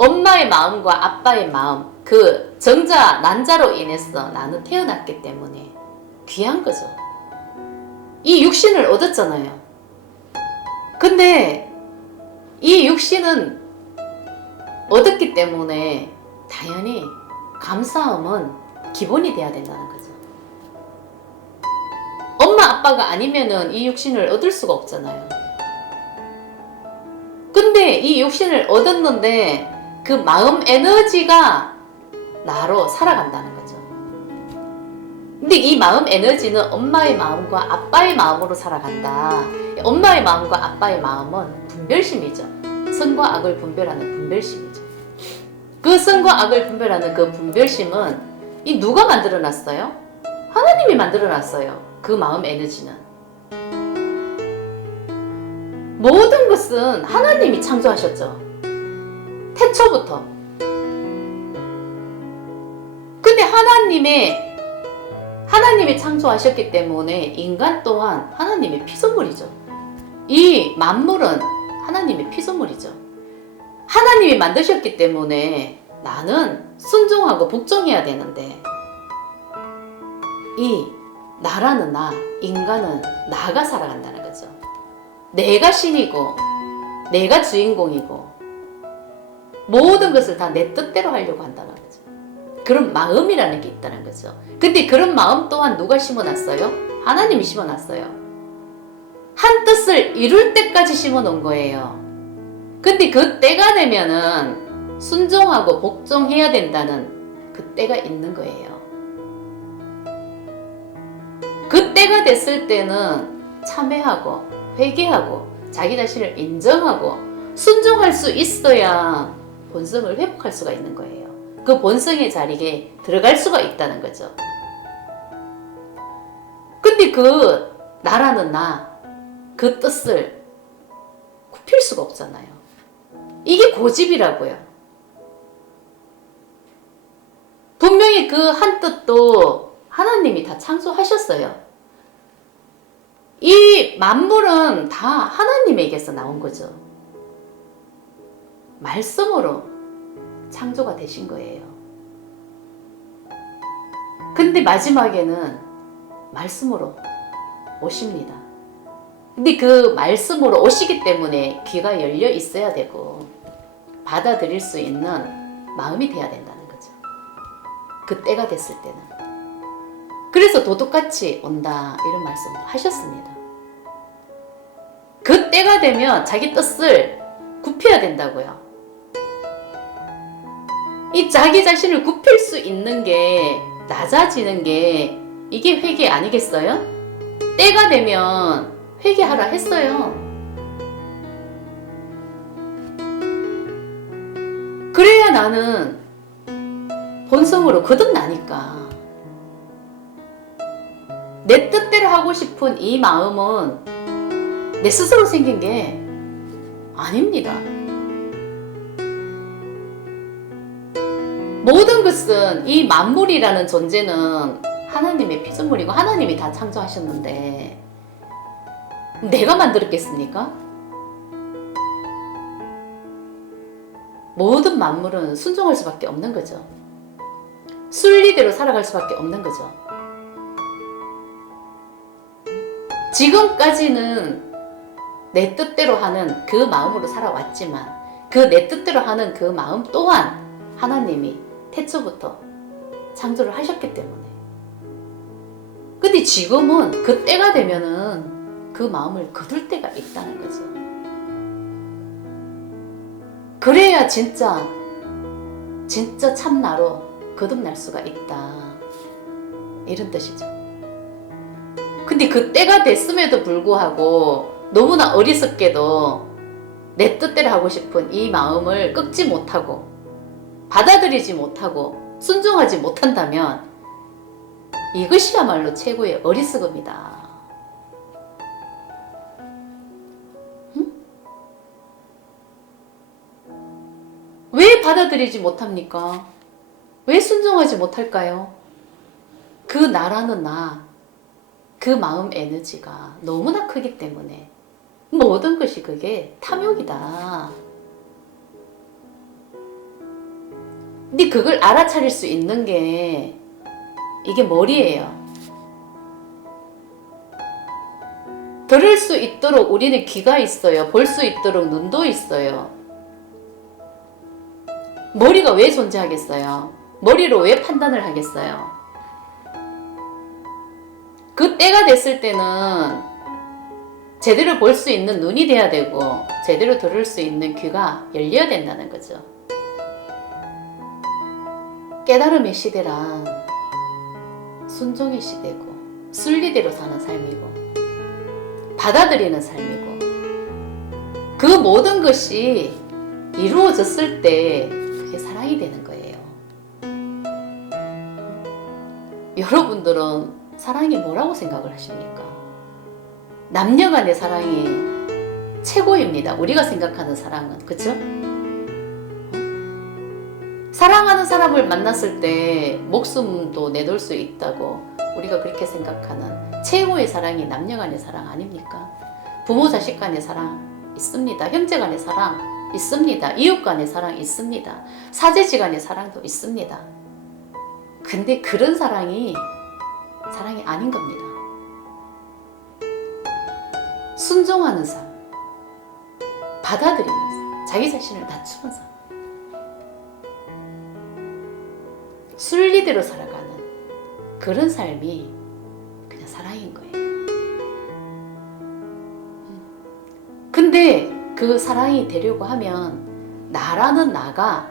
엄마의 마음과 아빠의 마음, 그 정자, 난자로 인해서 나는 태어났기 때문에 귀한 거죠. 이 육신을 얻었잖아요. 근데 이 육신은 얻었기 때문에 당연히 감사함은 기본이 돼야 된다는 거죠. 엄마 아빠가 아니면은 이 육신을 얻을 수가 없잖아요. 근데 이 육신을 얻었는데 그 마음 에너지가 나로 살아간다는 거죠. 근데 이 마음 에너지는 엄마의 마음과 아빠의 마음으로 살아간다. 엄마의 마음과 아빠의 마음은 분별심이죠. 선과 악을 분별하는 분별심이죠. 그 선과 악을 분별하는 그 분별심은 이 누가 만들어 놨어요? 하나님이 만들어 놨어요. 그 마음 에너지는. 모든 것은 하나님이 창조하셨죠. 태초부터. 근데 하나님이 창조하셨기 때문에 인간 또한 하나님의 피조물이죠. 이 만물은 하나님의 피조물이죠. 하나님이 만드셨기 때문에 나는 순종하고 복종해야 되는데 이 나라는 인간은 나가 살아간다는 거죠. 내가 신이고 내가 주인공이고 모든 것을 다 내 뜻대로 하려고 한다는 거죠. 그런 마음이라는 게 있다는 거죠. 근데 그런 마음 또한 누가 심어놨어요? 하나님이 심어놨어요. 한 뜻을 이룰 때까지 심어놓은 거예요. 근데 그 때가 되면은 순종하고 복종해야 된다는 그 때가 있는 거예요. 그 때가 됐을 때는 참회하고 회개하고 자기 자신을 인정하고 순종할 수 있어야 본성을 회복할 수가 있는 거예요. 그 본성의 자리에 들어갈 수가 있다는 거죠. 근데 그 나라는 그 뜻을 굽힐 수가 없잖아요. 이게 고집이라고요. 분명히 그 한 뜻도 하나님이 다 창조하셨어요. 이 만물은 다 하나님에게서 나온 거죠. 말씀으로 창조가 되신 거예요. 근데 마지막에는 말씀으로 오십니다. 근데 그 말씀으로 오시기 때문에 귀가 열려 있어야 되고 받아들일 수 있는 마음이 돼야 된다는 거죠. 그 때가 됐을 때는. 그래서 도둑같이 온다 이런 말씀을 하셨습니다. 그 때가 되면 자기 뜻을 굽혀야 된다고요. 이 자기 자신을 굽힐 수 있는 게 낮아지는 게 이게 회개 아니겠어요? 때가 되면 회개하라 했어요. 그래야 나는 본성으로 거듭나니까. 내 뜻대로 하고 싶은 이 마음은 내 스스로 생긴 게 아닙니다. 모든 것은 이 만물이라는 존재는 하나님의 피조물이고 하나님이 다 창조하셨는데 내가 만들었겠습니까? 모든 만물은 순종할 수밖에 없는 거죠. 순리대로 살아갈 수밖에 없는 거죠. 지금까지는 내 뜻대로 하는 그 마음으로 살아왔지만 그 내 뜻대로 하는 그 마음 또한 하나님이 태초부터 창조를 하셨기 때문에. 근데 지금은 그 때가 되면은 그 마음을 거둘 때가 있다는 거죠. 그래야 진짜 참나로 거듭날 수가 있다. 이런 뜻이죠. 근데 그 때가 됐음에도 불구하고 너무나 어리석게도 내 뜻대로 하고 싶은 이 마음을 꺾지 못하고 받아들이지 못하고 순종하지 못한다면 이것이야말로 최고의 어리석음이다. 응? 왜 받아들이지 못합니까? 왜 순종하지 못할까요? 그 나라는 그 마음 에너지가 너무나 크기 때문에 모든 것이 그게 탐욕이다. 근데 그걸 알아차릴 수 있는 게 이게 머리예요. 들을 수 있도록 우리는 귀가 있어요. 볼 수 있도록 눈도 있어요. 머리가 왜 존재하겠어요? 머리로 왜 판단을 하겠어요? 그 때가 됐을 때는 제대로 볼 수 있는 눈이 돼야 되고 제대로 들을 수 있는 귀가 열려야 된다는 거죠. 깨달음의 시대란 순종의 시대고 순리대로 사는 삶이고 받아들이는 삶이고 그 모든 것이 이루어졌을 때 그게 사랑이 되는 거예요. 여러분들은 사랑이 뭐라고 생각을 하십니까? 남녀 간의 사랑이 최고입니다. 우리가 생각하는 사랑은. 그쵸? 사랑하는 사람을 만났을 때 목숨도 내놓을 수 있다고 우리가 그렇게 생각하는 최고의 사랑이 남녀 간의 사랑 아닙니까? 부모 자식 간의 사랑 있습니다. 형제 간의 사랑 있습니다. 이웃 간의 사랑 있습니다. 사제지 간의 사랑도 있습니다. 근데 그런 사랑이 아닌 겁니다. 순종하는 삶, 받아들이는 삶, 자기 자신을 낮추는 삶, 순리대로 살아가는 그런 삶이 그냥 사랑인 거예요. 근데 그 사랑이 되려고 하면 나라는 나가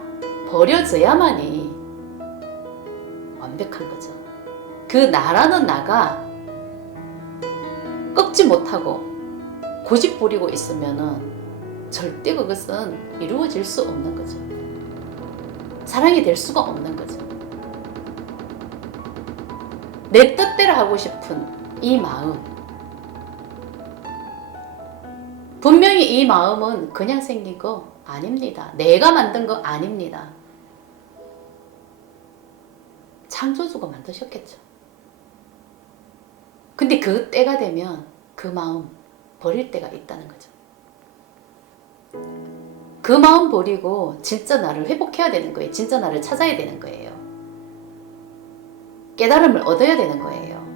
버려져야만이 완벽한 거죠. 그 나라는 나가 꺾지 못하고 고집 부리고 있으면은 절대 그것은 이루어질 수 없는 거죠. 사랑이 될 수가 없는 거죠. 내 뜻대로 하고 싶은 이 마음, 분명히 이 마음은 그냥 생긴 거 아닙니다. 내가 만든 거 아닙니다. 창조주가 만드셨겠죠. 근데 그 때가 되면 그 마음 버릴 때가 있다는 거죠. 그 마음 버리고 진짜 나를 회복해야 되는 거예요. 진짜 나를 찾아야 되는 거예요. 깨달음을 얻어야 되는 거예요.